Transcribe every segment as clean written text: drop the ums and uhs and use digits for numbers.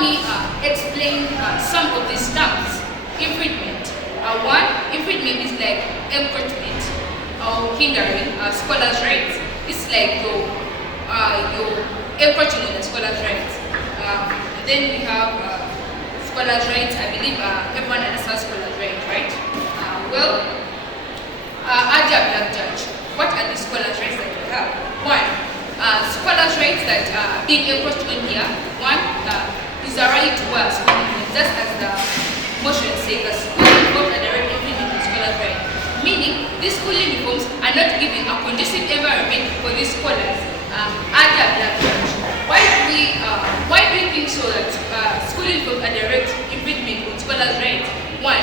allow me explain some of these terms. Infringement. One, infringement is like encroachment or hindering scholars' rights. It's like you're encroaching on the scholars' rights. Then we have scholars' rights. I believe everyone understands scholars' rights, right? Aja Black Judge, what are the scholars' rights that we have? One, scholars' rights that are being encroached on here. One is a right to wear school uniform, just as the motion says, the school uniforms are directly infringing the scholars' rights. Meaning, these school uniforms are not giving a conducive environment for these scholars. Aja Black Judge, why do you think so that school uniforms are direct infringement on scholars' rights? One,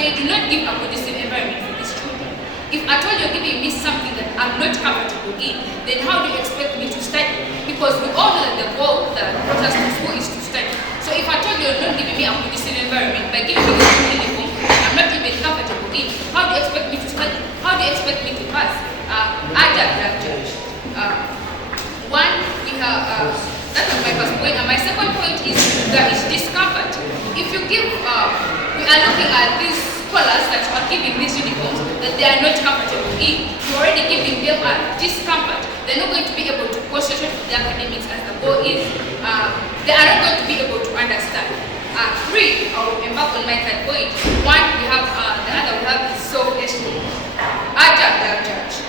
they do not give a conducive environment for these children. If at all you're giving me something that I'm not comfortable in, then how do you expect me to study? Because we all know that the goal that brought us to school is to study. So if at all you're not giving me a conducive environment by giving me this uniform that I'm not even comfortable in, how do you expect me to study? How do you expect me to pass? Aja Black Judge. One, we have, that was my first point. And my second point is there is discomfort. If you give, we are looking at these scholars that are giving these uniforms that they are not comfortable in. You're already giving them a discomfort. They're not going to be able to concentrate on their academics as the goal is. They are not going to be able to understand. Three, I will embark on my third point. One, we have, the other we have is self-esteem. Aja Black Judge.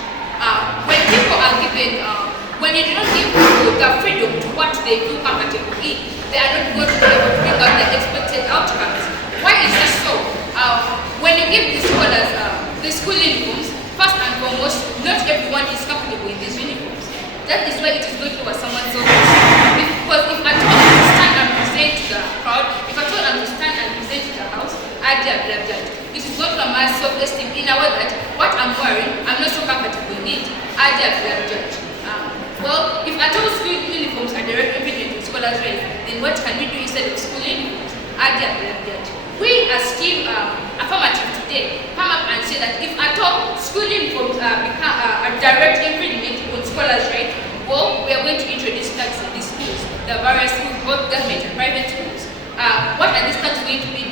When people are given, when you do not give people the freedom to what they feel comfortable in, they are not going to be able to bring out the expected outcomes. Why is this so? When you give these scholars the school uniforms, first and foremost, not everyone is comfortable in these uniforms. That is why it is going to someone's self-esteem. Because if at all I stand and present to the crowd, if at all I stand and present to the house, I dare blah blah. It is going to my self-esteem in a way that what I'm wearing, I'm not so comfortable in it. I dare blah judge. If at all school uniforms are direct infringement to scholars' rights, then what can we do instead of school uniforms? I dare blah judge. We as Team Affirmative today come up and say that if at all school uniforms become a direct infringement on scholars' rights, we are going to introduce tax in these schools, the various schools, both government and private schools. What are these tax going to be?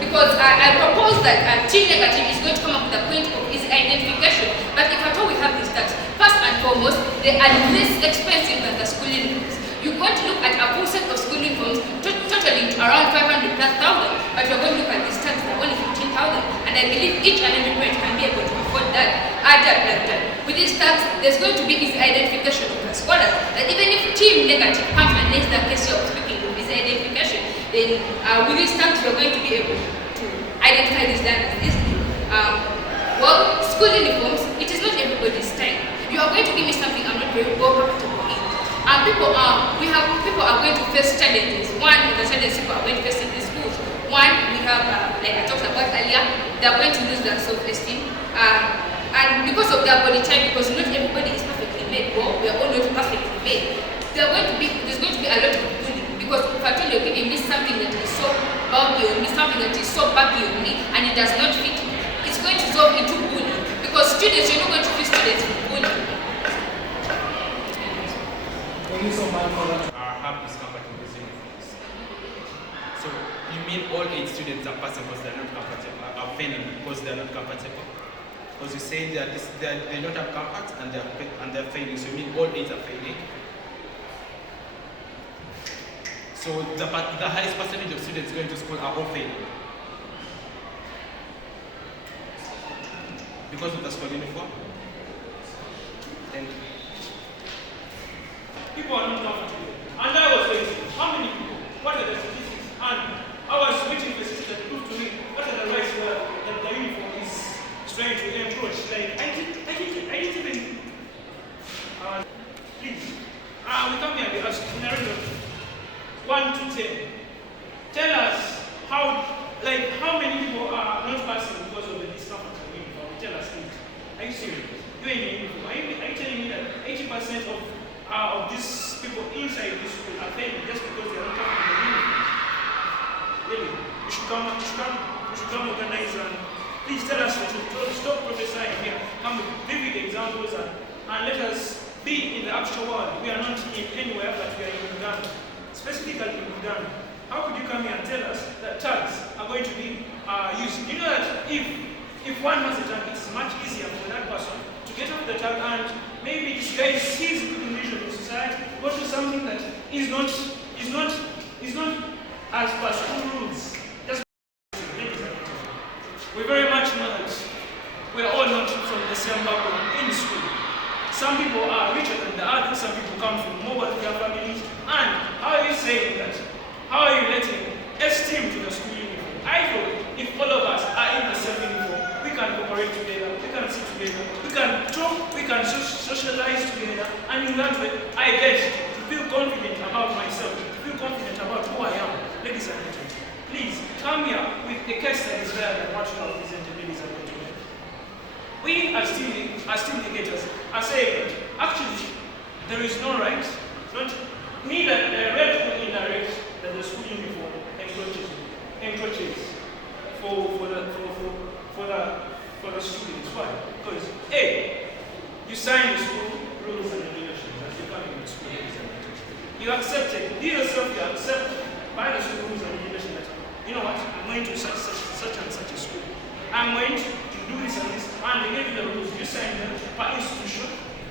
Because I propose that Team Negative is going to come up with a point of easy identification. But if at all we have these tax, first and foremost, they are less expensive than the school uniforms. You're going to look at a full set of school uniforms totaling to around 500,000, but you're going to look at these tax that are only 15,000, and I believe each and every parent can be able to afford that. With this tax, there's going to be easy identification of the scholars. That even if Team Negative comes and lays the case of speaking of easy identification, then with this tax, you're going to be able to identify these learners easily. School uniforms, it is not everybody's time. You are going to give me something I'm not very well comfortable in. People are going to face challenges. One, the challenges people are going to face in these schools. One, we have, like I talked about earlier, they are going to lose their self-esteem. And because of their body type, because not everybody is perfectly made, we are all not perfectly made, there's going to be a lot of bullying. Because if I tell you, you're giving me something that is so bulky on me, something that is so baggy on me, and it does not fit me, it's going to solve into bullying. Because students, you're not going to be students with bullying. Thank you so much for that. Have discomfort in these uniforms. So you mean all 8 students are passing because they're not comfortable, are failing because they're not comfortable? Because you say they don't have comfort and they're failing. So you mean all 8 are failing? So the highest percentage of students going to school are all failing because of the school uniform. Thank you. People are not comfortable. And I was waiting. How many people? What are the statistics? And I was waiting for statistics that prove to me what are the rights that the uniform is trying to encroach. Like, I didn't even. Please. We come here and we ask in a range of 1 to 10. Tell us how many people are not passing because of the discomfort of the uniform. Tell us, please. Are you serious? You're in a uniform. Are you telling me that 80% of these people inside this school are failing just because they are not comfortable in the uniform? Really? You should come organize and please tell us the truth. Stop prophesying here. Come with vivid examples and let us be in the actual world. We are not in anywhere, but we are in Uganda. specifically in Uganda, how could you come here and tell us that tags are going to be used? You know that if one has a tag, it's much easier for that person to get off the tag and maybe disguise his good intention in society, go to something that is not as per school rules. Just we very much know that we are all not from the same background in school. Some people are richer than the others, some people come from more wealthier families. And how are you saying that? How are you letting esteem to the school uniform? I thought if all of us are in the same uniform, we can cooperate together, we can sit together, we can talk, we can socialize together, and in that way, I get to feel confident about myself, to feel confident about who I am. Ladies and gentlemen, please come here with a case that is better than what you have presented, ladies and gentlemen. We as team educators are saying that actually there is no right, neither direct nor indirect, that the school uniform encroaches for the students. Why? Because A, you sign the school rules and regulations as you're coming into school. You accepted, you yourself, you accept by the school rules and regulations that, you know what, I'm going to such and such a school. I'm going to do this and this, and they gave you the rules. You signed them per institution,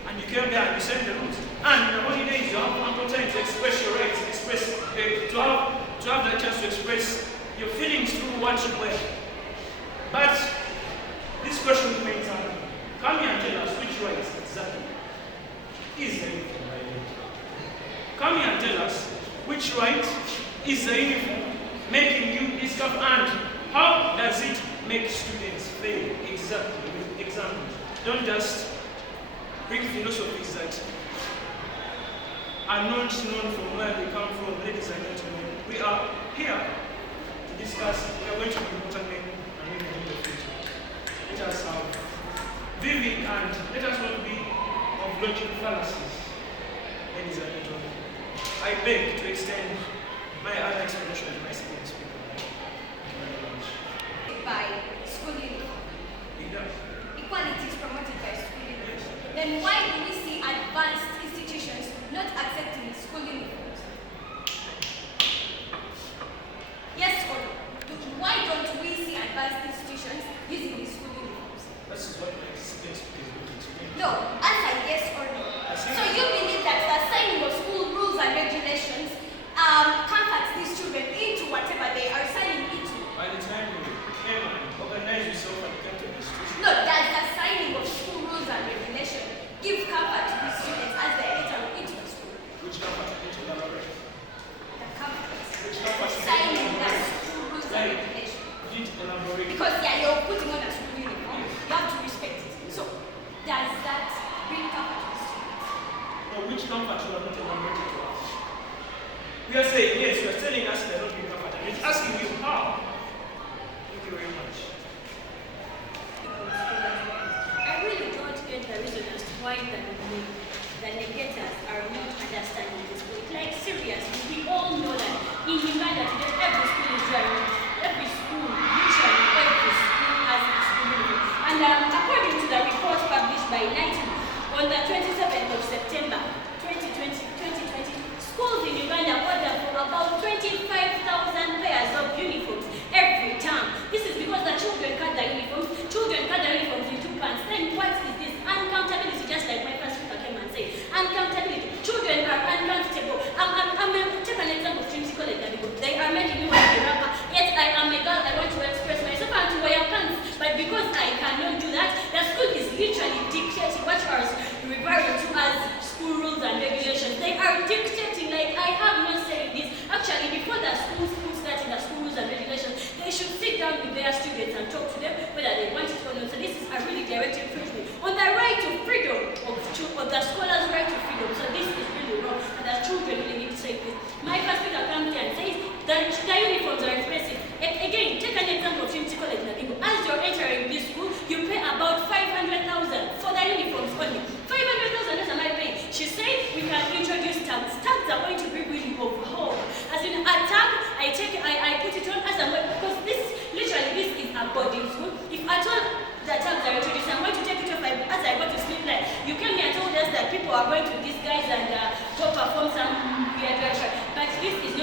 and you came there and you signed the rules. And in the holidays, you have ample time to express your rights, to have the chance to express your feelings through what you wear. But this question remains open. Come here and tell us which rights exactly is the uniform violating. Come here and tell us which right is the uniform making you discover, and how does it make students fail exactly with examples. Don't just bring philosophies that are not known from where they come from. Ladies and gentlemen, we are here to discuss. We are going to be important men and women in the future. Let us have vivid and let us not be of logic fallacies. Ladies and gentlemen, I beg to extend my other explanation to my second speaker. Thank you very much. By school uniform. Equality is promoted by school uniform. Yes. Then why do we see advanced institutions not accepting school uniforms? Yes or no? Why don't we see advanced institutions using the school uniforms? This is what my second speaker is going to explain. No, answer yes or no. So you believe that the signing of school rules and regulations comforts these children into whatever they are signing into? By the time you came and organized yourself and came to the institution, No, does the signing of school rules and regulations give comfort to these students as they enter into the school? which comfort you need to elaborate? The comfort. Which comfort you Signing need the to school rules and regulations. You need to elaborate. Because you're putting on a school uniform, you have to respect it. So, does that bring comfort to the students? No, which comfort you are not elaborating to us? We are saying, yes, you are telling us they are not being comfort. And it's asking you how. Thank you very much. I really don't get the reason as to why the negators are not understanding this point. Like, seriously, we all know that in Uganda today, every school is wearing, every school, literally every school has a school uniform. And according to the report published by NITU on the 27th of September 2020, schools in Uganda order for about 25,000 pairs of uniforms every term. This is because the children cut the uniforms into pants. Then what is this? Uncountability, just like my first speaker came and said. Uncountability. Children are uncountable. Take an example of Trinity College. They are making me wear a wrapper. Yet I am a girl, I want to express myself and to wear pants. But because I cannot do that, the school is literally dictating what you are referring to as school rules and regulations. They are dictating, like, I have not said this. Actually, before the schools put that in the school rules and regulations, they should sit down with their students and talk to them whether they want it or not. So this is a really direct infringement on the right to freedom of the scholars' right to freedom. So this is really wrong, and the children really need to say this. My first speaker comes here and says that the uniforms are expensive. Again, take an example of Trinity College Nabingo. As you're entering this school, you pay about 500,000 for the uniforms only. 500,000, what am I paying? She said we can introduce tags. Tags are going to be really overhauled. As in a tag, I put it on as a because this is a boarding school. If at all the tags are introduced, I'm going to take it off as I go to sleep. Like, you came here and told us that people are going to disguise and go perform some weird ritual. But this is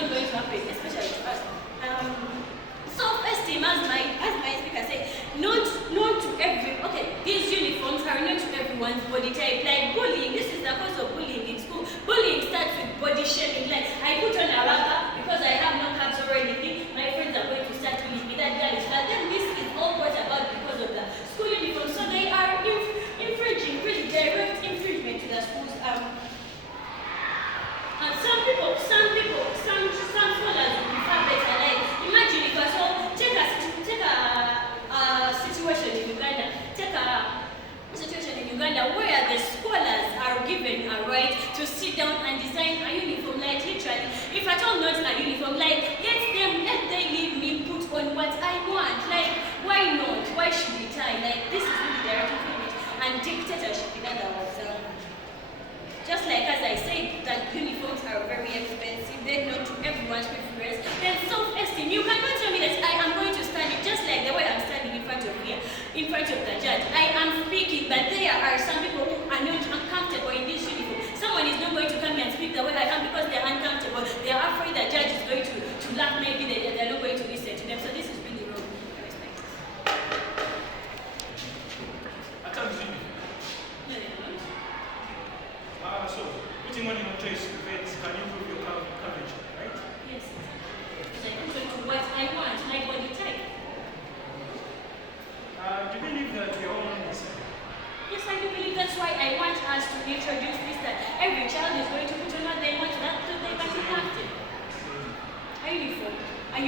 as I said, that uniforms are very expensive, they're not to everyone's preference. Then self-esteem, you cannot tell me that I am going to stand it just like the way I'm standing in front of here, in front of the judge. I am speaking, but there are some people who are not uncomfortable in this uniform. Someone is not going to come and speak the way I am because they're uncomfortable. They are afraid the judge is going to laugh, maybe they're not going to listen to them. So this is really wrong. I respect it. No, they don't. So, putting on your choice prevents, can you prove your coverage, right? Yes. So I put on what I want, my body type. Do you believe that we are all on the same? Yes, I do believe that's why I want us to introduce this, that every child is going to put on what they want, that so they can be active. A uniform. A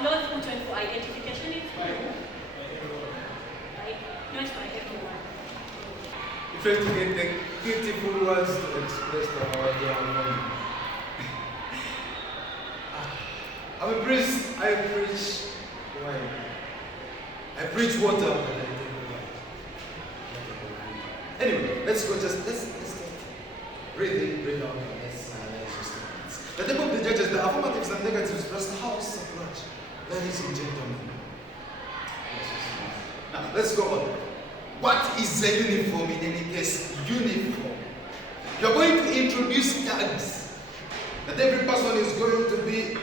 cloth put on for identification is not by everyone. You try to get the beautiful words to express about their own. I'm a priest. I preach wine. I preach water, but I take wine. Anyway, let's let's breathe in, breathe out, and let's just. The table of the judges, the affirmatives and negatives, plus the house at large. Ladies and gentlemen. Now, let's go on. What is a uniform in any case? Uniform. You're going to introduce tags that every person is going to be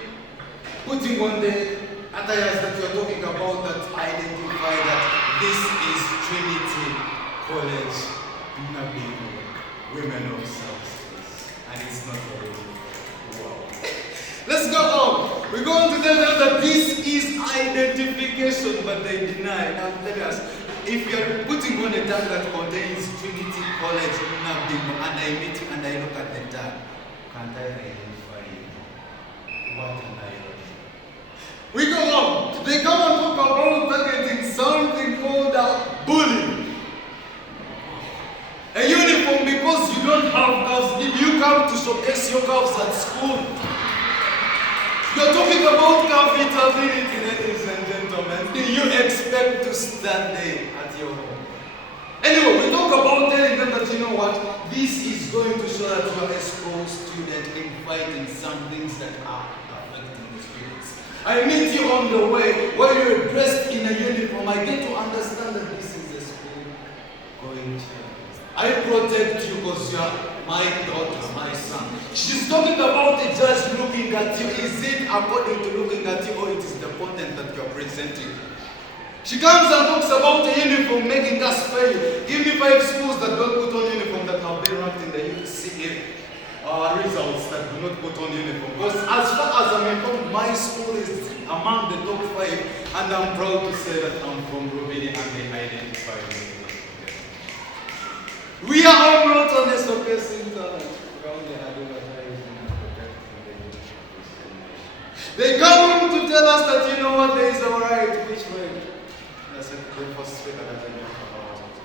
putting on the attires that you're talking about that identify that this is Trinity College, Nabigo, Women of Substance. And it's not already. Wow. Let's go on. We're going to tell them that this is identification, but they deny. Now let me ask, if you're putting on a tag that contains Trinity College, Nabigo, and I meet you and I look at the tag, can't I identify you? What an irony. We go on. They come and talk about targeting something called bullying. A uniform because you don't have calves. Did you come to showcase your calves at school? You're talking about comfortability, ladies and gentlemen. Do you expect to stand there at your home? Anyway, we talk about telling them that, you know what, this is going to show that you are a school student in fighting some things that are affecting the students. I meet you on the way where you're dressed in a uniform. I get to understand that this is a school going to. I protect you because you are my daughter, my son. She's talking about the judge looking at you. Is it according to looking at you or it is the content that you're presenting? She comes and talks about the uniform making us fail. Give me 5 schools that don't put on uniform that have been ranked in the UCA results that do not put on uniform. Because as far as I'm informed, my school is among the top 5 and I'm proud to say that I'm from Romania and they identify me. We are all not on the showcasing talent. They come to tell us that, you know what, there is a right. Which way? The first speaker doesn't talk about it.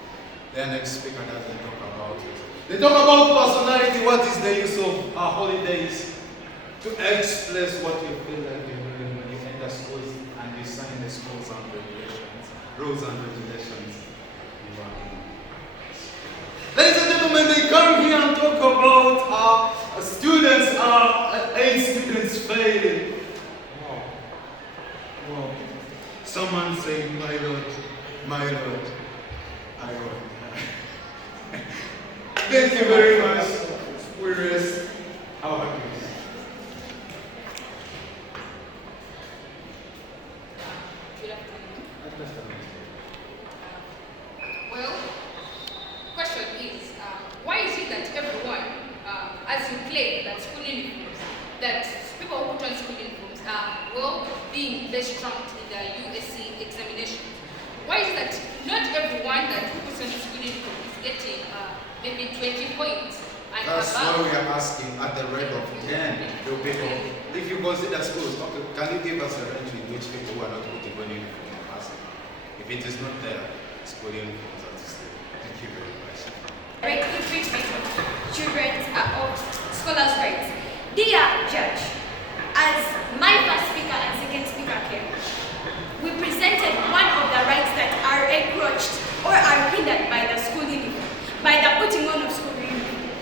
The next speaker doesn't talk about it. They talk about personality. What is the use of our holidays? To express what you feel like you're doing when you enter schools and you sign the schools and regulations, rules and regulations. Ladies and gentlemen, they come here and talk about students, 8 students failing. Wow. Someone saying, my Lord, I wrote. Thank you very much. We rest our case. Good afternoon. Well, question is, why is it that everyone, as you claim that school uniforms, that people who put on school uniforms are being less ranked in the USC examinations? Why is it that not everyone that puts on a school uniform is getting maybe 20 points? And that's above? why we are asking at the rate of 10. If you consider schools, okay, can you give us a range in which people who are not putting on uniform are passing? If it is not there, school uniforms are to stay. Thank you very much. Equal treatment of children's of scholars' rights. Dear Judge, as my first speaker and second speaker came, we presented one of the rights that are encroached or are hindered by the school uniform, by the putting on of school uniform.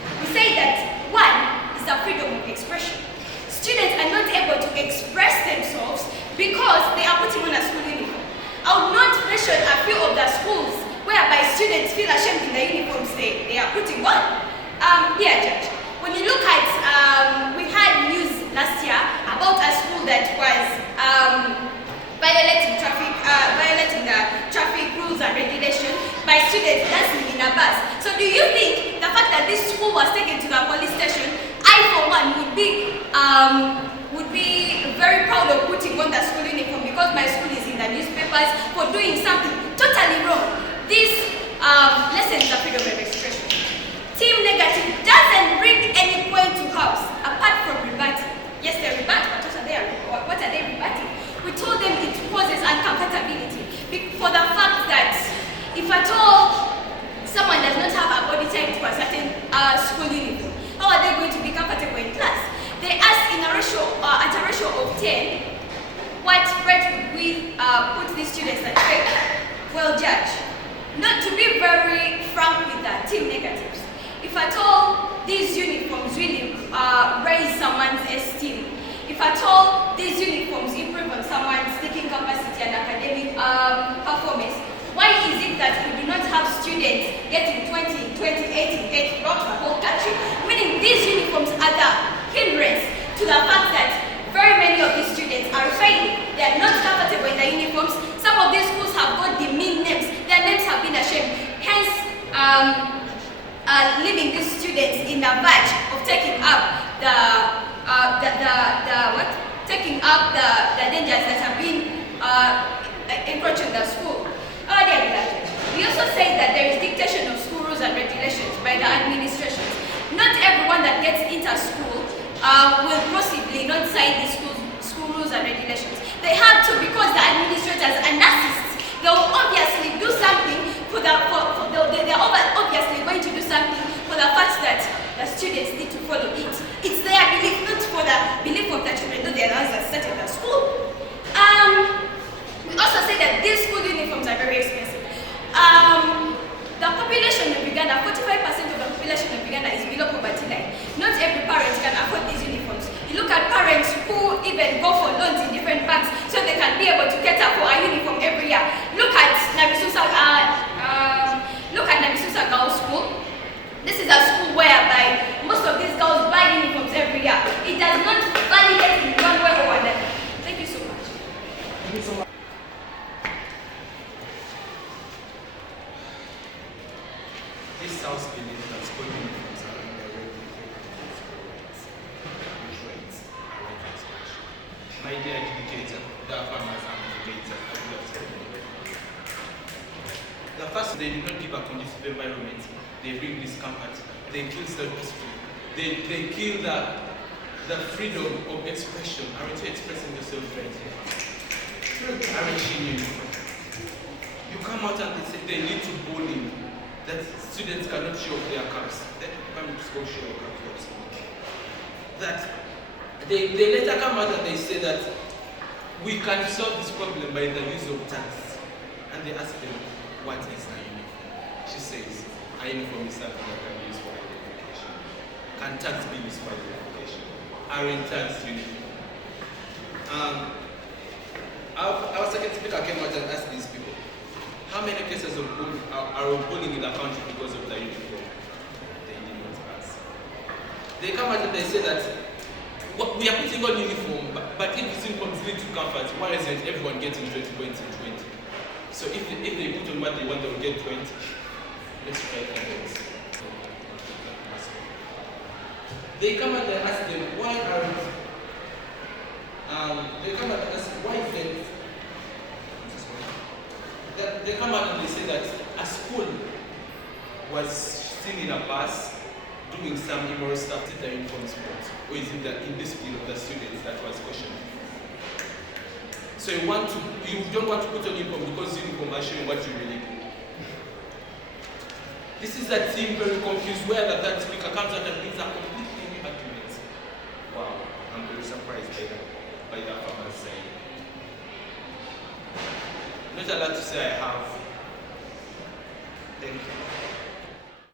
because they are putting on a school uniform. I would not mention a few of the schools whereby students feel ashamed in the uniforms they are putting on. Dear Judge, when you look at, we had news last year about a school that was violating the traffic rules and regulations by students dancing in a bus. So do you think the fact that this school was taken to the police station, I for one would be very proud of putting on the school uniform because my school is in the newspapers for doing something totally wrong. This lessens the freedom of expression. Team negative doesn't bring any point to house apart from rebutting. Yes, they rebut, but what are they rebutting? We told them it causes uncomfortability for the fact that if at all someone does not have a body type to a certain school uniform, how are they going to be comfortable in class? They asked at a ratio of 10, what grade would we put these students at grade? Well, Judge, not to be very frank with the team negatives, if at all these uniforms really raise someone's esteem, if at all these uniforms improve on someone's thinking capacity and academic performance, why is it that we do not have students getting 20, 28 throughout the whole country? Meaning these uniforms are the hindrance to the fact that very many of these students are failing. They are not comfortable in the uniforms. Some of these schools have got demeaned names. Their names have been ashamed. Hence, leaving these students in a batch of taking up the dangers that have been encroaching the school. We also say that there is dictation of school rules and regulations by the administrations. Not everyone that gets into school will possibly not sign the school rules and regulations. They have to because the administrators are narcissists. They will obviously do something they're obviously going to do something for the fact that the students need to follow it. It's their belief, not for the belief of the children, though they are the ones that started the school. We also say that these school uniforms are very expensive. The population of Uganda, 45% of the population of Uganda is below poverty line. Not every parent can afford these uniforms. You look at parents who even go for loans in different banks so they can be able to cater for a uniform every year. Look at Nabisusa Girls School. This is a school whereby most of these girls buy uniforms every year. It does not validate in one way or another. Thank you so much. Thank you so much. This house believes that school uniforms are indirectly which rights are right expression. My dear educator, the farmers and educators, I would have said the first, they do not give a conducive environment. They bring discomfort. They kill self-esteem. They kill the freedom of expression. Aren't you expressing yourself right here? Aren't you? You come out and they say they lead to bullying. That students cannot show off their cups. They come to school show your cups. That they later come out and they say that we can solve this problem by the use of tax. And they ask them, what is a uniform? She says, a uniform is something that can be used for identification. Can tax be used for identification? Aren't tax uniform? Our second speaker came out and asked these people, how many cases of bullying are bullying in the country because of the uniform? They did not ask. They come out and they say that we are putting on uniform, but if the uniforms lead to comfort, why isn't everyone getting 20 points in 20? So if they put on what they want, they will get 20. Let's try that. They come out and ask them, why aren't they come out and ask, why is it? They come out and they say that a school was still in a bus doing some immoral stuff to the uniform sports, or is it the indiscipline of the students that was questioned? So you don't want to put on uniform because uniform are showing what you really do. This is a team very confused where the third speaker comes out and brings a completely new argument. Wow, I'm very surprised by that farmer's saying. Not allowed to say I have. Thank you.